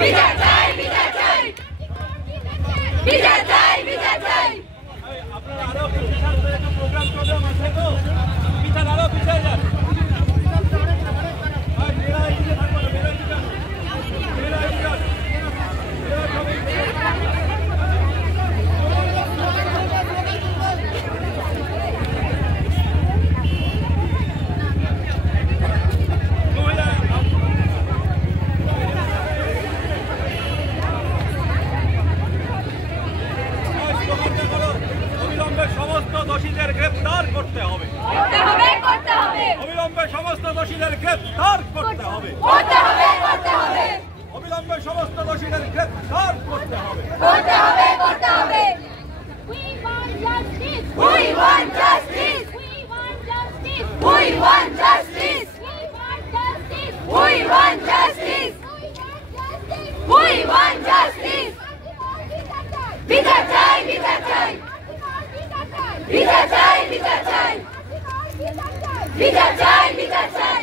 বিচার চাই, বিচার চাই, বিচার চাই, বিচার চাই। আপনারা আরো প্রোগ্রাম টোগ্রাম আছে তো বিচার আরো পিছিয়ে যান। সমস্ত দোষীদের গ্রেফতার করতে হবে, করতে হবে, করতে হবে। অবিলম্বে সমস্ত দোষীদের গ্রেফতার করতে হবে, করতে হবে, করতে হবে। অবিলম্বে সমস্ত দোষীদের গ্রেফতার করতে হবে, করতে হবে, করতে হবে। We want justice. We want justice. We want justice. We want justice. We want justice. We want justice. বিচার চাই, বিচার চাই, বিচার চাই, বিচার চাই, বিচার চাই, বিচার চাই।